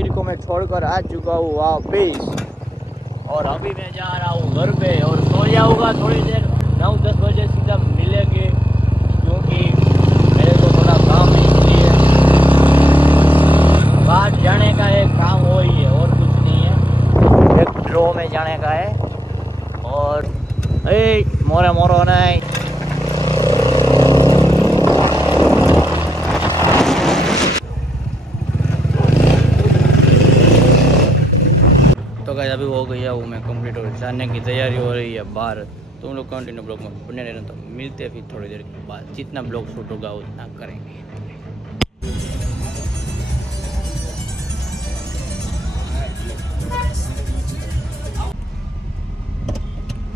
जहांगीर को मैं छोड़कर आ चुका हूँ वापिस और अभी मैं जा रहा हूँ घर पे और सो जाऊँगा थोड़ी देर। 9-10 बजे सीधा मिलेंगे क्योंकि मेरे को थोड़ा काम है, इसलिए बाहर जाने का एक काम हो ही है और कुछ नहीं है। एक ड्रो में जाने का है और मोरे मोरो नहीं। तो गाइस अभी हो गया वो मैं कंप्लीट और जाने की तैयारी हो रही है बाहर। तुम लोग कंटिन्यू ब्लॉग में बने रहना। तो मिलते हैं फिर थोड़ी देर के बाद। जितना ब्लॉग शूट होगा उतना करेंगे।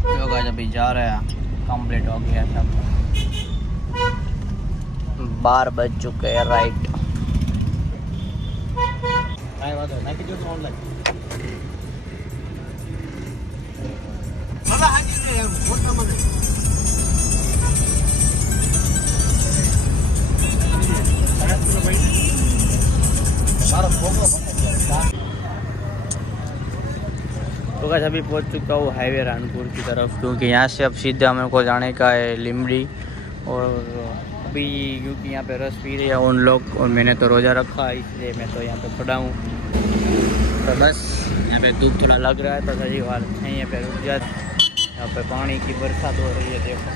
तो गाइस अभी जा रहे हैं, कंप्लीट हो गया सब। 12 बज चुके हैं राइट। तो गाइस अभी पहुंच चुका हूँ हाईवे रानपुर की तरफ, क्योंकि यहाँ से अब सीधा मेरे को जाने का है लिमड़ी। और अभी क्योंकि यहाँ पे रस पी रहे हैं उन लोग और मैंने तो रोज़ा रखा है, इसलिए मैं तो यहाँ पे खड़ा हूँ। तो बस यहाँ पे धूप थोड़ा लग रहा है तो सही बात नहीं, यहाँ पे रुक जाते। यहाँ पे पानी की बरसात हो रही है, देखो।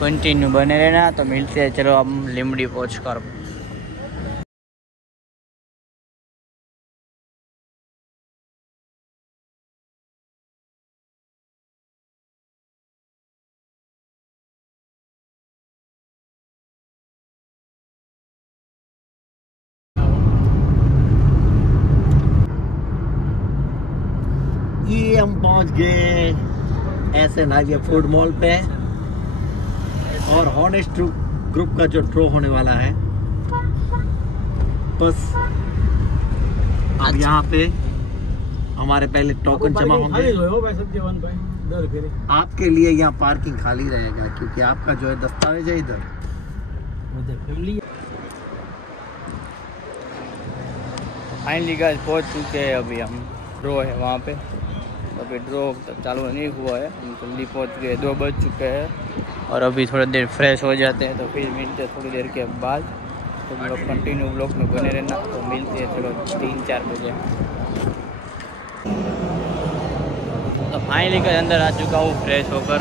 कंटिन्यू बने रहना। तो मिलते हैं, चलो हम लिमड़ी पहुँच कर। ये हम पहुंच गए ऐसे नाजिया फूड मॉल पे और हॉनेस्ट ग्रुप का जो ड्रॉ होने वाला है। बस अब यहाँ पे हमारे पहले टोकन जमा होंगे। आपके लिए यहाँ पार्किंग खाली रहेगा क्योंकि आपका जो है दस्तावेज है इधर। फाइनली गाइस पहुँच चुके हैं। अभी हम ड्रॉ है वहाँ पे। अभी ड्रॉ चालू नहीं हुआ है, हम जल्दी पहुँच गए। 2 बज चुके हैं और अभी थोड़ी देर फ्रेश हो जाते हैं तो फिर मिलते हैं थोड़ी देर के बाद। तो हम लोग कंटिन्यू ब्लॉग में बने रहना। तो मिलते हैं चलो 3-4 बजे। तो फाइनली के अंदर आ चुका हूँ फ्रेश होकर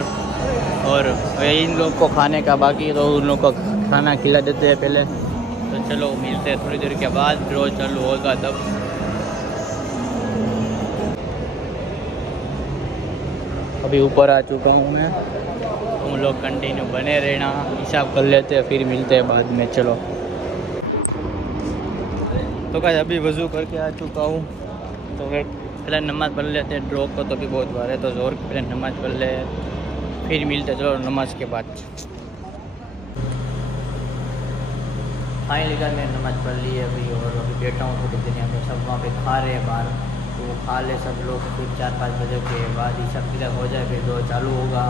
और इन लोग को खाने का बाकी है तो उन लोग को खाना खिला देते हैं पहले। तो चलो मिलते हैं थोड़ी देर के बाद, ड्रॉ चालू होगा तब। अभी ऊपर आ चुका हूँ मैं। तुम लोग कंटिन्यू बने रहना, हिसाब कर लेते हैं फिर मिलते हैं बाद में। चलो तो गाइस अभी वज़ू करके आ चुका हूँ। तो पहले नमाज़ पढ़ लेते हैं। ड्रॉ को तो भी बहुत बार है तो ज़ोर के पहले नमाज़ पढ़ ले फिर मिलते। चलो नमाज के बाद। फाइनली का मैंने नमाज़ पढ़ ली है अभी और अभी बैठा हूँ थोड़ी देर। यहाँ पे सब वहाँ पे खा रहे हैं बाहर, तो वो खा ले सब लोग। फिर 4-5 बजे के बाद ही सब क्लियर हो जाए फिर ड्रॉ चालू होगा।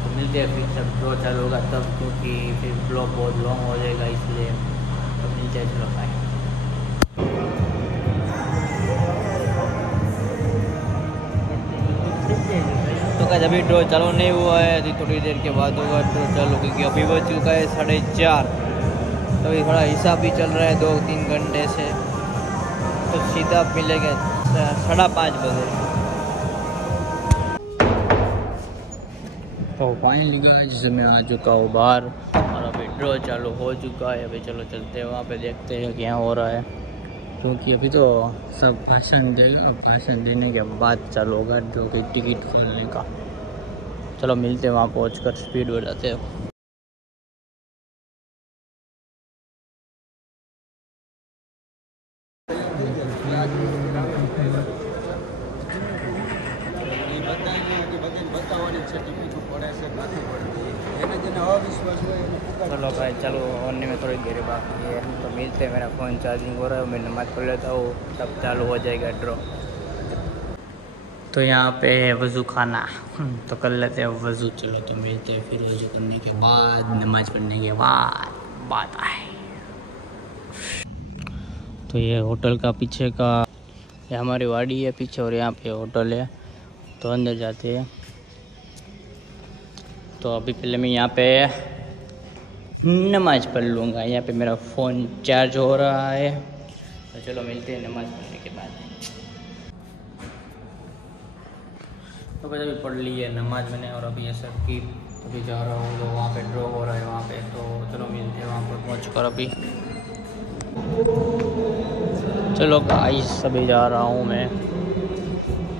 तो मिलते हैं फिर सब ड्रॉ चालू होगा तब, क्योंकि फिर ब्लॉग बहुत लॉन्ग हो जाएगा इसलिए। तो मिलते हैं, चलो बाय। तो क्या अभी ड्रॉ चालू नहीं हुआ है, अभी थोड़ी देर के बाद होगा ड्रॉ चालू, क्योंकि अभी बज चुका है 4:30। तो अभी थोड़ा हिसाब भी चल रहा है 2-3 घंटे से। तो सीधा मिलेंगे 5:30 बजे। तो फाइनली गाइस मैं आ चुका हूँ बाहर और अभी ड्रॉ चालू हो चुका है। अभी चलो चलते हैं वहाँ पे, देखते हैं क्या हो रहा है, क्योंकि अभी तो सब भाषण देगा। भाषण देने के बाद चालू होगा ड्रॉ की टिकट खोलने का। चलो मिलते हैं वहाँ पहुँचकर, स्पीड बढ़ाते हैं। चलो भाई चलो, होने में थोड़ी देर बाकी है। तो मिलते हैं, मेरा फ़ोन चार्जिंग हो रहा है, मैं नमाज़ पढ़ लेता हूँ तब चालू हो जाएगा ड्रॉ। तो यहाँ पे है वज़ू खाना, तो कर लेते हैं वज़ू। चलो तो मिलते हैं फिर वज़ू करने के बाद, नमाज़ पढ़ने के बाद बात आए। तो ये होटल का पीछे का, ये हमारी वाड़ी है पीछे और यहाँ पे होटल है, तो अंदर जाते हैं। तो अभी पहले मैं यहाँ पे नमाज़ पढ़ लूँगा। यहाँ पे मेरा फ़ोन चार्ज हो रहा है, तो चलो मिलते हैं नमाज़ पढ़ने के बाद। तो बस अभी पढ़ ली है नमाज मैंने, और अभी ये सब की अभी जा रहा हूँ, तो वहाँ पे ड्रॉ हो रहा है वहाँ पे, तो चलो मिलते हैं वहाँ पर पहुँच कर। अभी चलो गाइस अभी जा रहा हूँ मैं,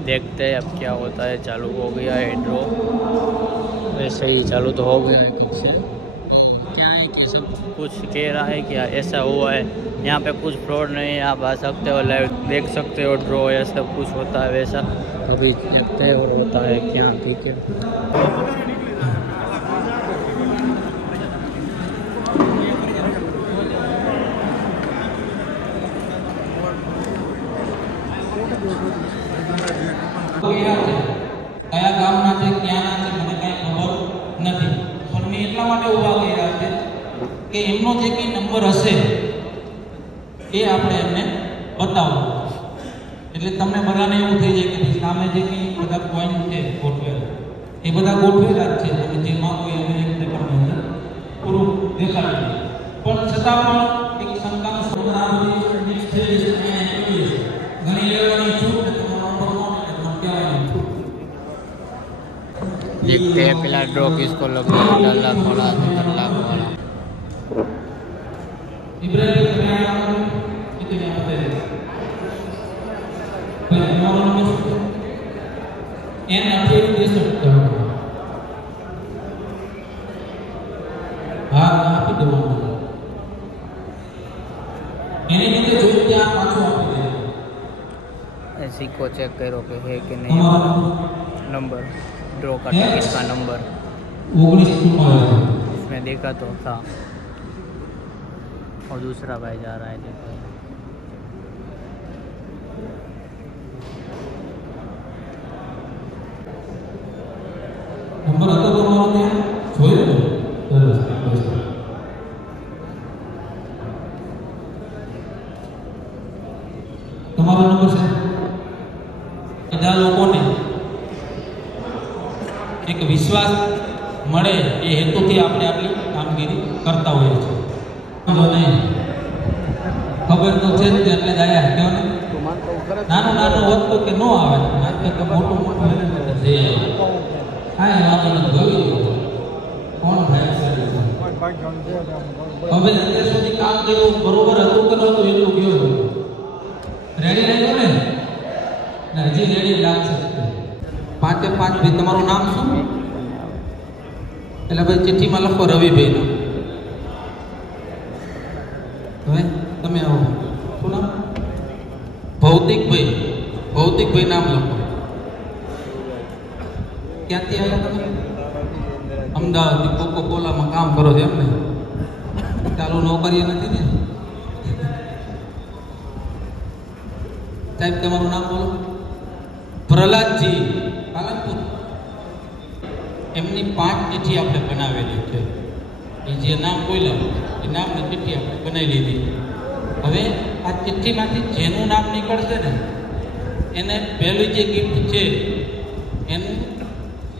देखते हैं अब क्या होता है। चालू हो गया है ड्रॉ, वैसे ही चालू तो हो गया है ठीक से। क्या है कि सब कुछ कह रहा है कि ऐसा हुआ है, यहाँ पे कुछ फ्रॉड नहीं है, आप आ सकते हो, लाइव देख सकते हो ड्रॉ, या सब कुछ होता है वैसा। अभी देखते हैं और होता है क्या, ठीक है। કયા ગામના છે ક્યાંના છે મને કાંઈ ખબર નથી, પણ મેં એટલા માટે ઊભા કર્યા છે કે એમનો જે કંઈ નંબર હશે એ આપણે એમને બતાવો, એટલે તમને બધાને એવું થઈ જાય કે સામે જે કંઈ બધા પોઈન્ટ છે ગોઠવેલા એ બધા ગોઠવેલા જ છે, તમે જેમાં કોઈ અમે એક પેપરની અંદર પૂરું દેખાડી, પણ છતાં પણ એક શંકાનું સમાધાન મિક્સ થઈ જશે, ઘણી લેવાની છૂટ ને તમારો નંબર देखते हैं पहला ड्रॉ किसको लग रहा है, 10 लाख वाला 17 लाख वाला। ऐसी को चेक करो कि है कि नहीं नंबर ड्रॉ का टिकट का नंबर, इसमें देखा तो था। और दूसरा भाई जा रहा है, देखो नंबर आता तो मारो જોઈ લો તમારો નંબર છે। બધા લોકોને એક વિશ્વાસ મળે એ હેતુથી આપણે આટલી કામગીરી કરતા હોઈએ છીએ। ખબર તો છે જ એટલે દાયા કેવો ને નાનું નાનું હોત તો કે નો આવે, કે મોટું મોટું જે હા એ વાતો ગયું કોણ થાય છે। હવે અત્યાર સુધી કામ કર્યું બરોબર હતું કે નહોતું એટલું ગયો રેડી રહી ગયો ને હજી રેડી લાગશે। 5 ભાઈ તમારું નામ શું? એટલે ભાઈ ચિઠ્ઠીમાં લખો રવિભાઈનું। હવે તમે આવો, શું નામ? ભૌતિકભાઈ નામ લખો। ક્યાંથી આવ્યા તમે? અમદાવાદથી કોકો કોલામાં કામ કરો છો એમને? ચાલુ નોકરી નથી ને? સાહેબ તમારું નામ બોલો। પ્રહલાદજી પાલનપુર। એમની 5 ચિઠ્ઠી આપણે બનાવેલી છે, એ જે નામ બોલ્યા એ નામની ચિઠ્ઠી આપણે બનાવી લીધી। હવે આ ચિઠ્ઠીમાંથી જેનું નામ નીકળશે ને એને પહેલી જે ગિફ્ટ છે એનું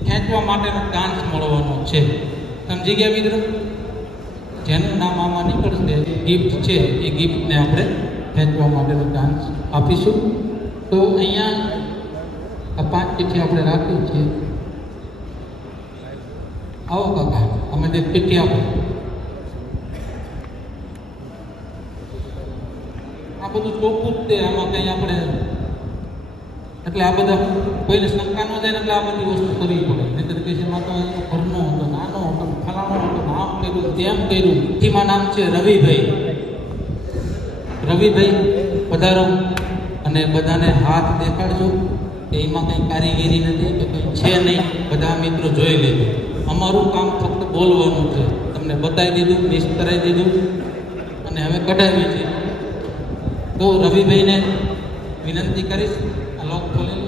ખેંચવા માટેનો ચાન્સ મળવાનો છે, સમજી ગયા મિત્રો? જેનું નામ આમાં નીકળશે ગિફ્ટ છે એ ગિફ્ટને આપણે ખેંચવા માટેનો ચાન્સ આપીશું। તો અહીંયા આ 5 ચિઠ્ઠી આપણે રાખી છે। આવો કાકા, અમે જે ચિઠ્ઠી આપો, આ બધું ચોખ્ખું જ તે, આમાં કંઈ આપણે એટલે આ બધા કોઈને શંકા ન જાય એટલે આ બધી વસ્તુ કરવી પડે, નહીતર કે છે તો ઘરનો હતો, નાનો હતો, ફલાણો હતો, નામ કર્યું તેમ કર્યું। ચિઠ્ઠીમાં નામ છે રવિભાઈ। રવિભાઈ પધારો અને બધાને હાથ દેખાડજો કે એમાં કંઈ કારીગીરી નથી કે કંઈ છે નહીં, બધા મિત્રો જોઈ લેજો। અમારું કામ ફક્ત બોલવાનું છે, તમને બતાવી દીધું, નિસ્તરાઈ દીધું અને હવે કઢાવી છે। તો રવિભાઈને વિનંતી કરીશ આ લોક ખોલી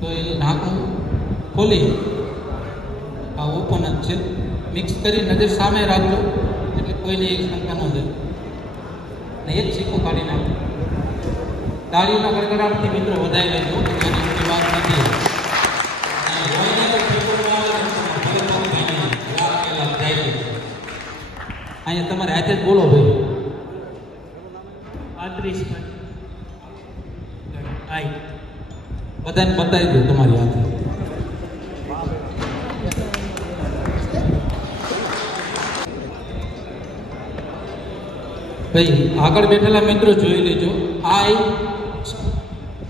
તો એ ઢાંકણું ખોલી, આ ઓપન જ છે, મિક્સ કરી નજર સામે રાખજો એટલે કોઈને એવી શંકા ન જાય। ને એક સિક્કો કાઢી નાખો. તાળીઓના ગડગડાટથી મિત્રો વધાઈ લેજો, એની મોટી વાત નથી. અહીંયા તમારે હાથે જ બોલો ભાઈ. 35 બધાને બતાવી દો તમારી હાથે. ભાઈ આગળ બેઠેલા મિત્રો જોઈ લેજો. આઈ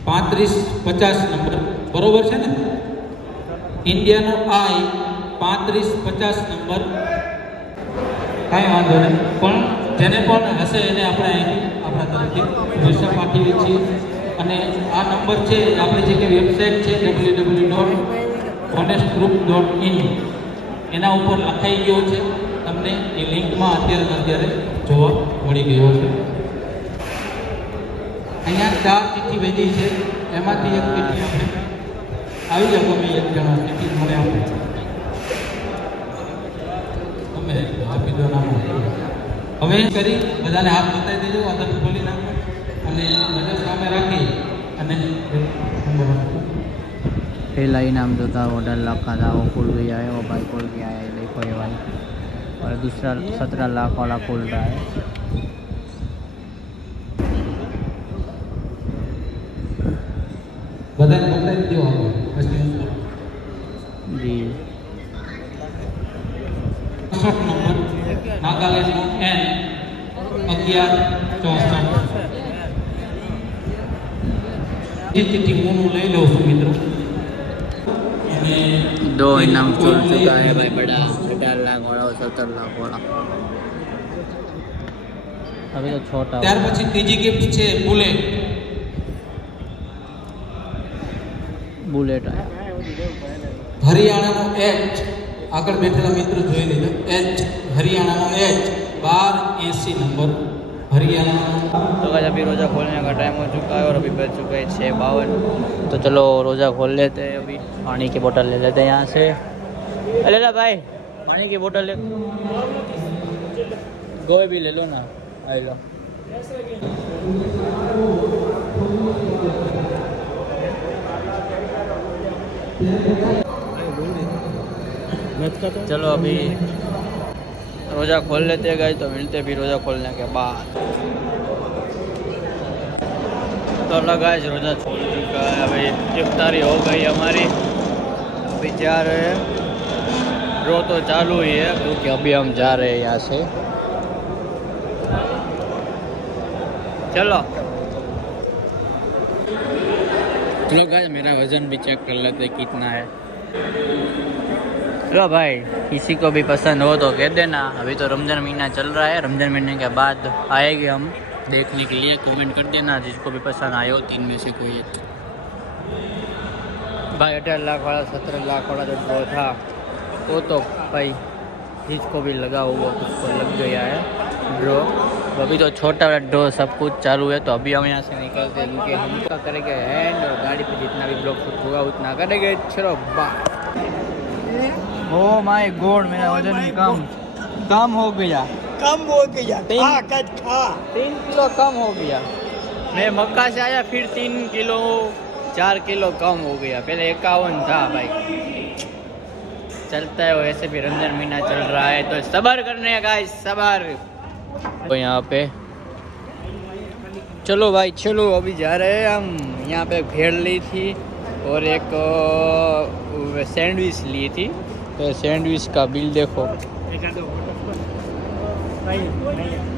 35-50 નંબર બરોબર છે ને? ઇન્ડિયાનો આઈ 35-50 નંબર. કાંઈ વાંધો નહીં, પણ જેને પણ હશે એને આપણે અહીંથી આપણા તરફથી શુભેચ્છા પાઠવીએ છીએ. અને આ નંબર છે આપણી જે કે વેબસાઇટ છે www.honestgroup.in એના ઉપર લખાઈ ગયો છે. તમને એ લિંકમાં અત્યારે જોવા મળી ગયો છે. અહીંયા 4 ચિઠ્ઠી વેચી છે, એમાંથી એક ચિઠ્ઠી આપણે આવી જાવ. ગમે એક જણા ચિઠ્ઠી મને આપે, ગમે આપી દો નામ. હવે કરી બધાને હાથ બતાવી દેજો, આદત ખોલી નાખો અને નજર સામે રાખી અને पहला इनाम जो था वो 18 लाख का था, वो खुल गया है। वो भाई खुल गया है, देखो ये भाई। और दूसरा 17 लाख वाला खुल रहा है। बताइए दो जी। 68 नंबर नागालैंड एन 1164 चिट्ठी मोनू ले लो मित्रों। 2 इनाम खुल चुका है भाई, बड़ा 18 लाख वाला और 17 लाख वाला। अभी तो छोटा। ત્યાર પછી ત્રીજી ગિફ્ટ છે बुलेट है। હરિયાણાનો એચ આગળ બેઠેલા મિત્રો જોઈ લેજો. એચ હરિયાણાનો એચ 1280 नंबर हरियाणा। तो गाइस अभी रोज़ा खोलने का टाइम हो चुका है और अभी बज चुका है 6:52। तो चलो रोज़ा खोल लेते हैं। अभी पानी की बोतल ले लेते हैं यहाँ से। ले ला भाई, पानी की बोतल ले। गोए भी ले लो ना, आई लो। चलो अभी रोज़ा खोल लेते हैं गाइस, तो मिलते हैं फिर रोज़ा खोलने के बाद। तो गाइस रोज़ा खोल चुका है, अभी इफ्तारी हो गई हमारी। अभी जा रहे हैं, ड्रॉ तो चालू ही है क्योंकि अभी हम जा रहे हैं यहाँ से। चलो चलो गाइस मेरा वजन भी चेक कर लेते कितना है। चलो भाई, किसी को भी पसंद हो तो कह देना। अभी तो रमज़ान महीना चल रहा है, रमज़ान महीने के बाद आएंगे हम देखने के लिए। कमेंट कर देना जिसको भी पसंद आए हो 3 में से कोई एक। भाई 18 लाख वाला 17 लाख वाला जो ड्रॉ था वो तो भाई जिसको भी लगा हुआ उसको लग गया है ड्रॉ। अभी तो छोटा वाला ड्रॉ सब कुछ चालू है। तो अभी हम यहाँ से निकलते हैं क्योंकि हम क्या करेंगे हैंड और गाड़ी पे जितना भी ब्लॉक शूट होगा उतना करेंगे। चलो बाय। ओ माय गॉड, मेरा वजन भी कम हो गया। 3 किलो कम हो गया। मैं मक्का से आया फिर 3 किलो 4 किलो कम हो गया। पहले 51 था भाई। चलता है वैसे भी रमजान महीना चल रहा है तो सब्र करने का, सब्र। तो यहाँ पे चलो भाई, चलो अभी जा रहे हैं हम। यहाँ पे भेड़ ली थी और एक सैंडविच ली थी। तो सैंडविच का बिल देखो।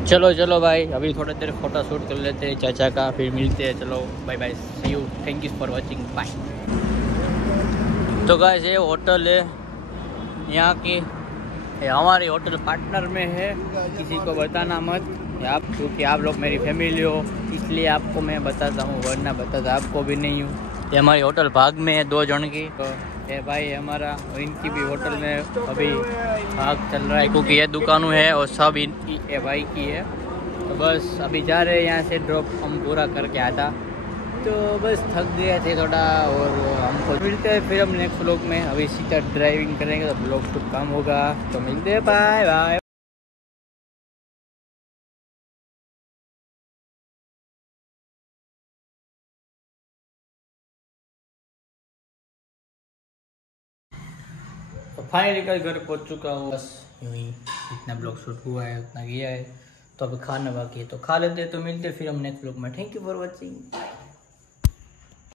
चलो चलो भाई, अभी थोड़ा देर फोटो शूट कर लेते हैं चाचा का, फिर मिलते हैं। चलो bye bye, see you, thank you for watching, bye. तो गाइस ये होटल है यहाँ की, हमारी होटल पार्टनर में है। किसी को बताना मत आप, क्योंकि आप लोग मेरी फैमिली हो इसलिए आपको मैं बताता हूँ, वरना बताता आपको भी नहीं हूँ। ये हमारी होटल भाग में है 2 जन की। तो ये भाई हमारा, इनकी भी होटल में अभी भाग चल रहा है क्योंकि ये दुकान है और सब इनकी ये भाई की है। तो बस अभी जा रहे हैं यहाँ से, ड्रॉप हम पूरा करके आता। तो बस थक गए थे थोड़ा और हमको मिलते हैं फिर हम नेक्स्ट व्लॉग में। अभी सीधा ड्राइविंग करेंगे तो व्लॉग शूट काम होगा। तो मिलते हैं, बाय बाय। तो फाइनली कल घर पहुंच चुका हूँ, बस यूँ ही जितना ब्लॉग शूट हुआ है उतना किया है, तो अभी खाना बाकी है तो खा लेते हैं, तो मिलते हैं फिर हम नेक्स्ट ब्लॉग में। Thank you for watching.